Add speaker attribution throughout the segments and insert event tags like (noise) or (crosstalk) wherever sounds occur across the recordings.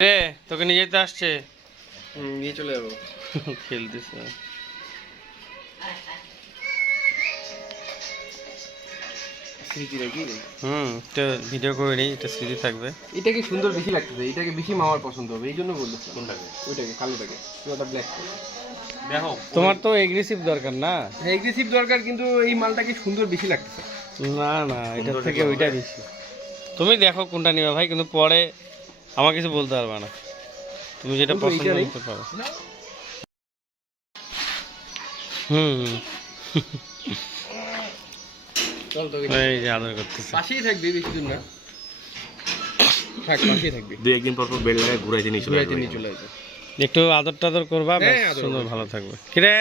Speaker 1: রে তোকে নিয়ে যেতে আসছে।
Speaker 2: নিয়ে চলে যাব। (laughs)
Speaker 1: খেলতেছে।
Speaker 2: স্মৃতি নাকি?
Speaker 1: হুম তো ভিডিও করে নিই এটা স্মৃতি থাকবে।
Speaker 2: এটাকে সুন্দর বেশি লাগতেছে এটাকে বেশি মামার পছন্দ হবে এই জন্য বলল কোনটাকে? ওইটাকে কালোটাকে পুরোটা ব্ল্যাক
Speaker 1: দেখো তোমার তো এগ্রেসিভ দরকার না?
Speaker 2: এগ্রেসিভ দরকার কিন্তু এই মালটাকে সুন্দর বেশি লাগতেছে।
Speaker 1: না না এটা থেকে ওইটা বেশি। তুমি দেখো কোনটা নিবে ভাই কিন্তু পরে আমার কিছু বলতে পারবে না। তুমি যেটা পছন্দ করতে পারো। হুম। এই যে আদর করতেছে।
Speaker 2: পাশেই থাকবে বেশি দূর না। থাক পাশেই থাকবে।
Speaker 3: দুই একদিন পর পর বেল লাগায় ঘুরাইতে নিয়ে চলে আসবে
Speaker 2: নিয়ে চলে আসবে।
Speaker 1: একটু আদর টাদর করবা
Speaker 2: হ্যাঁ,
Speaker 1: সুন্দর ভালো থাকবে। কিরে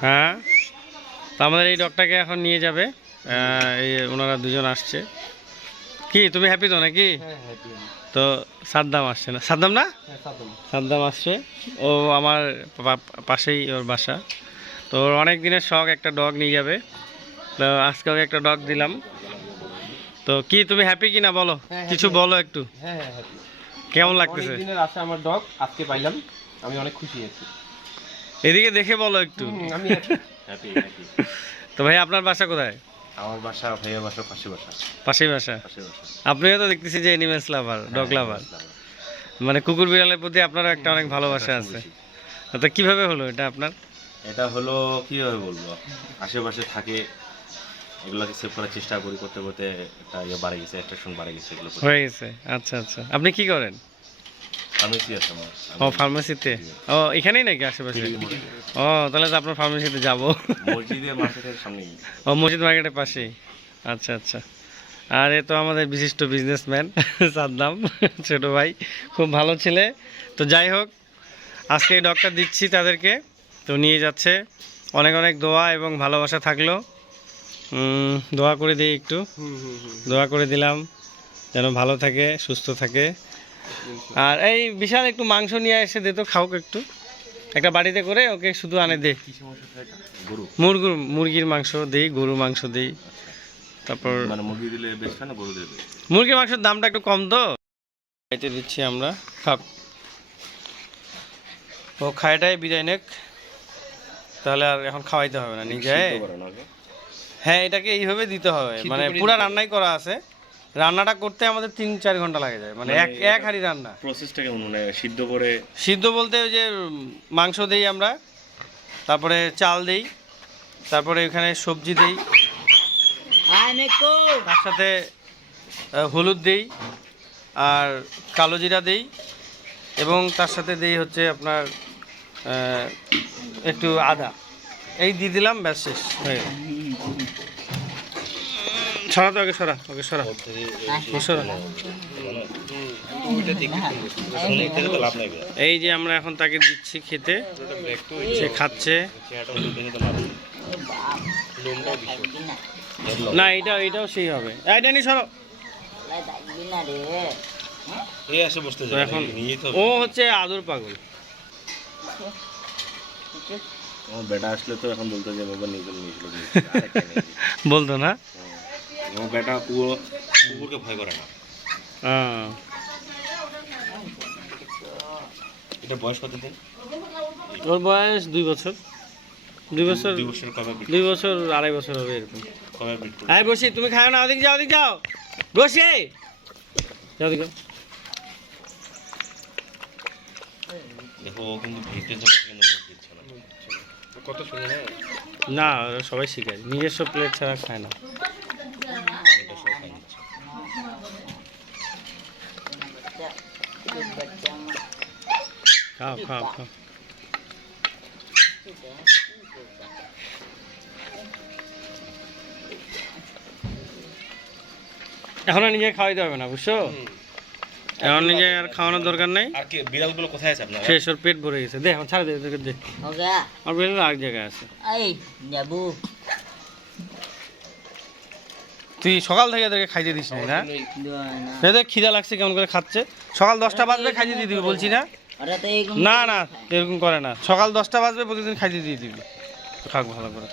Speaker 1: হ্যাঁ? তো আমাদের এই ডগটাকে এখন নিয়ে যাবে। আহ, এই ওনারা দুজন আসছে। কি তুমি হ্যাপি তো নাকি?
Speaker 2: হ্যাঁ
Speaker 1: তো সাদ্দাম আসছে না। সাদ্দাম না?
Speaker 2: হ্যাঁ
Speaker 1: সাদ্দাম। আসছে। ও আমার পাশেই ওর বাসা। তো ওর অনেক দিনের শখ একটা ডগ নিয়ে যাবে। তো আজকে ওকে একটা ডগ দিলাম। তো কি তুমি হ্যাপি কি না বলো?
Speaker 2: হ্যাঁ,
Speaker 1: কিছু বলো একটু। কেমন লাগতেছে?
Speaker 2: আমার ডগ আজকে পাইলাম। আমি অনেক খুশি আছি।
Speaker 1: এদিকে দেখে বলো একটু। (laughs) তো ভাই আপনার বাসা কোথায়?
Speaker 3: আমার বাসা বাসা পাশে বাসা পাশে বাসা?
Speaker 1: আপনিও তো দেখতেছি যে এনিমেলস লাভার ডগ লাভার মানে কুকুর বিড়ালের প্রতি আপনার একটা অনেক ভালোবাসা আছে। তো কীভাবে হলো এটা আপনার?
Speaker 3: এটা হলো কীভাবে বলব? আশেপাশে থাকে এগুলোকে সেভ করার চেষ্টা করি করতে করতে একটা ইয়ে বাড়ে গেছে অ্যাট্রাকশন বাড়ে গেছে এগুলো
Speaker 1: হয়ে গেছে। আচ্ছা আচ্ছা। আপনি কি করেন? ও ফার্মেসিতে ও এখানেই নাকি আশেপাশে? ও তাহলে তো আপনার ফার্মেসিতে যাব।
Speaker 3: মসজিদের মার্কেটের সামনে
Speaker 1: ও মসজিদ মার্কেটের পাশেই। আচ্ছা আচ্ছা। আর এ তো আমাদের বিশিষ্ট বিজনেসম্যান সাদ্দাম ছোট ভাই। খুব ভালো ছেলে। তো যাই হোক আজকে এই ডগটা দিচ্ছি তাদেরকে। তো নিয়ে যাচ্ছে। অনেক অনেক দোয়া এবং ভালোবাসা থাকল। দোয়া করে দিই একটু।
Speaker 2: হুম হুম হুম।
Speaker 1: দোয়া করে দিলাম। যেন ভালো থাকে সুস্থ থাকে। আর এই বিশাল একটু মাংস নিয়ে এসে দে তো খাওক একটু। একটা বাড়িতে করে ওকে শুধু আনে দে। মুরগুর মুরগির মাংস দিই গরু মাংস দিই। তারপর
Speaker 3: মানে মুরগি দিলে না গরু দিলে
Speaker 1: মুরগির মাংসের দামটা একটু কম তো। খাইতে দিচ্ছি আমরা। খাক। ও খাইটাই বিদায় নেক। তাহলে আর এখন খাওয়াইতে হবে না নিজে? হ্যাঁ এটাকে এইভাবে দিতে হবে। মানে পুরা রান্নাই করা আছে। রান্নাটা করতে আমাদের তিন চার ঘণ্টা লাগে যায়। মানে এক
Speaker 3: মানে
Speaker 1: এক হাঁড়ি রান্না।
Speaker 3: প্রসেসটা কেমন মানে সিদ্ধ করে
Speaker 1: সিদ্ধ বলতে ওই যে মাংস দেই আমরা তারপরে চাল দেই তারপরে এখানে সবজি দেই তার সাথে হলুদ দেই আর কালো জিরা দেই এবং তার সাথে দেই হচ্ছে আপনার একটু আদা। এই দিয়ে দিলাম ব্যাস শেষ। হয়ে গেল। সরা তো আগে সরা ওকে সরা। ও সরা। এই যে আমরা এখন তাকে দিচ্ছি খেতে সে খাচ্ছে। না এটা এটাও সেই হবে। এইটা নি সরো।
Speaker 3: এই আসে বসতে
Speaker 1: তো
Speaker 3: যায়
Speaker 1: এখন ও হচ্ছে আদর পাগল।
Speaker 3: আমার বেটা আসলে তো এখন বলতো যে বাবা যাই। (laughs)
Speaker 1: বলতো না?
Speaker 3: আমার বেটা পুরো কুকুরকে ভয় করে না। এটা বয়স কত দিন
Speaker 1: ওর বয়স দুই বছর। দুই বছর
Speaker 3: দুই বছর কবে
Speaker 1: দুই বছর আড়াই বছর হবে এরকম।
Speaker 3: কবে বিট করবে?
Speaker 1: বসি তুমি খাও না ওদিক যাও ওদিক যাও। বসে। যাও ওদিকে।
Speaker 3: দেখো ও কিন্তু তো কিন্তু মুখ দিচ্ছে না।
Speaker 2: কত শুনে না
Speaker 1: সবাই শিখায় নিজস্ব প্লেট ছাড়া খায় না। খাও খাও খাও এখন আর নিজে খাওয়াইতে হবে না বুঝছ? এখন নিজে আর খাওয়ানোর দরকার নাই।
Speaker 3: আর কি বিড়ালগুলো কোথায় আছে আপনার?
Speaker 1: শেষ ওর পেট ভরে গেছে। দে এখন ছাড়ে দে দে? আর বেরোলে আরেক জায়গায় আছে।
Speaker 4: Ai, nyabu.
Speaker 1: তুই সকাল থেকে এদেরকে খাইতে দিস না এদের খিদা লাগছে কেমন করে খাচ্ছে? সকাল দশটা বাজবে খাইতে দিয়ে দিবি বলছি না? না না এরকম করে না। সকাল দশটা বাজবে প্রতিদিন খাইতে দিয়ে দিবি। খাক ভালো করে।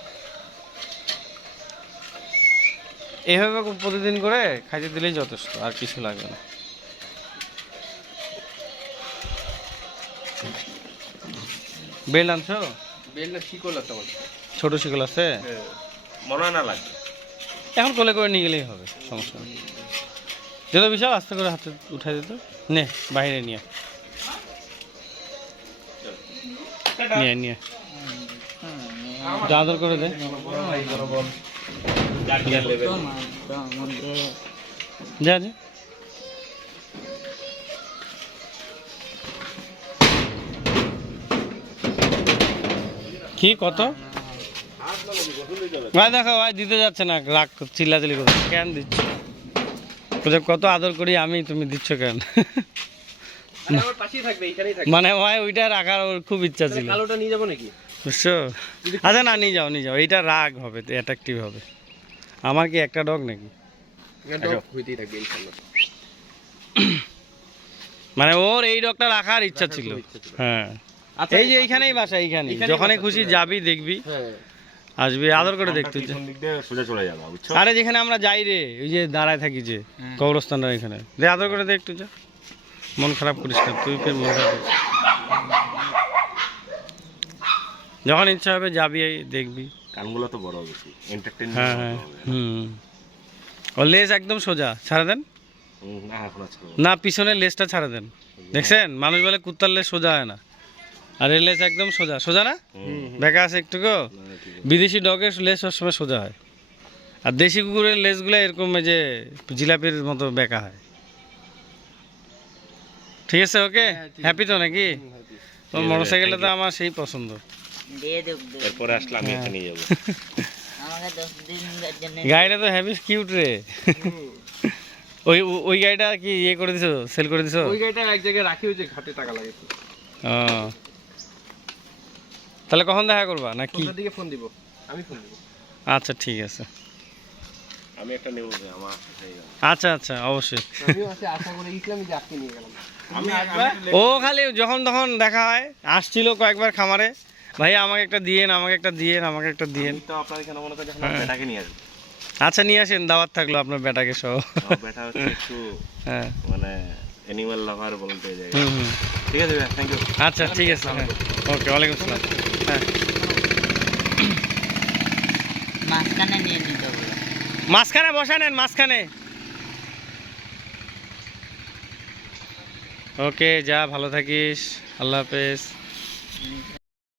Speaker 1: এভাবে প্রতিদিন করে খাইতে দিলেই যথেষ্ট আর কিছু লাগবে না। বেল্ট আনছো?
Speaker 2: বেলটা শিকল আছে
Speaker 1: ছোট শিকল আছে?
Speaker 3: মনে না লাগবে।
Speaker 1: এখন কোলে করে নিয়ে গেলেই হবে, সমস্যা নেই। যেত বিশাল, আস্তে করে হাতে উঠাই দিত নে, বাইরে নিয়ে নিয়ে নিয়ে করে দে। যা। কি, কত? ভাই দেখো ভাই দিতে যাচ্ছে না রাগ চিল্লাচিল্লি করে কেন দিচ্ছ? তোদের কত আদর করি আমি তুমি দিচ্ছ কেন?
Speaker 2: থাকবে
Speaker 1: মানে ভাই ওইটা রাখার ওর খুব ইচ্ছা ছিল।
Speaker 2: কালোটা নিয়ে যাব নাকি?
Speaker 1: বুঝছ? আচ্ছা না নিয়ে যাও নিয়ে যাও। এইটা রাগ হবে অ্যাট্রাকটিভ হবে। আমার কি একটা ডগ নাকি? মানে ওর এই ডগটা রাখার ইচ্ছা ছিল। হ্যাঁ।
Speaker 2: আচ্ছা,
Speaker 1: এই যে এইখানেই বাসা এইখানেই।
Speaker 2: এইখানেই
Speaker 1: যখনই খুশি। যাবি দেখবি।
Speaker 2: হ্যাঁ।
Speaker 1: আসবি আদর করে দেখতে
Speaker 3: সোজা চলে যাব বুঝছ?
Speaker 1: আরে যেখানে আমরা যাই রে ওই যে দাঁড়ায় থাকি যে কবরস্থানটা এখানে। দে আদর করে দে একটু যা। মন খারাপ করিস না তুই ফের মন খারাপ যখন ইচ্ছা হবে যাবি দেখবি।
Speaker 3: কানগুলো তো বড় বেশি এন্টারটেইনমেন্ট
Speaker 1: হ্যাঁ হ্যাঁ হুম। ও লেজ একদম সোজা ছাড়া দেন?
Speaker 3: না
Speaker 1: না পিছনের লেজটা ছাড়া দেন। দেখছেন? মানুষ বলে কুত্তার লেজ সোজা হয় না। আর এর লেজ একদম সোজা। সোজা না? বেকা আছে একটু গো। বিদেশি ডগের লেজ সবসময় সোজা হয়। আর দেশি কুকুরের লেজগুলো এরকম যে জিলাপির মতো বেকা হয়। ঠিক আছে ওকে? হ্যাপি তো নাকি? তোর মোটরসাইকেলটা তো আমার সেই পছন্দ।
Speaker 3: এরপরে আসলে আমি এখানে নিয়ে যাব (laughs) (laughs)
Speaker 1: গাড়িটা তো হ্যাপি কিউট রে। (laughs) ওই ওই গাড়িটা কি ইয়ে করে দিছো? সেল করে দিছো?
Speaker 2: ওই গাড়িটা এক জায়গায় রাখি যে ঘাটে টাকা লাগে
Speaker 1: ও। তাহলে কখন দেখা করবা না কি
Speaker 2: দিকে ফোন দিব? আমি ফোন দিব।
Speaker 1: আচ্ছা ঠিক আছে।
Speaker 3: আমি একটা নেব আমার
Speaker 1: আচ্ছা আচ্ছা অবশ্যই।
Speaker 2: আছে আশা করে যে আজকে নিয়ে গেলাম।
Speaker 3: আমি
Speaker 1: ও খালি যখন তখন দেখা হয় আসছিল কয়েকবার খামারে। ভাই আমাকে একটা দিয়েন আমাকে একটা দিয়েন আমাকে একটা দিয়েন।
Speaker 3: আমি তো আপনার এখানে মনে করেন যখন
Speaker 1: হ্যাঁ।
Speaker 3: বেটাকে নিয়ে আসব।
Speaker 1: আচ্ছা নিয়ে আসেন দাওয়াত থাকল আপনার বেটাকে সহ।
Speaker 3: বেটা হচ্ছে একটু
Speaker 1: হ্যাঁ।
Speaker 3: মানে অ্যানিমাল লাভার বলতে
Speaker 1: হুম
Speaker 3: ঠিক আছে থ্যাংক ইউ
Speaker 1: আচ্ছা ঠিক আছে হ্যাঁ। ওকে ওয়ালাইকুম আসসালাম। হ্যাঁ।
Speaker 4: মাঝখানে নিয়ে নিতে হবে।
Speaker 1: মাঝখানে বসা নেন মাঝখানে। ওকে যা ভালো থাকিস। আল্লাহ হাফেজ।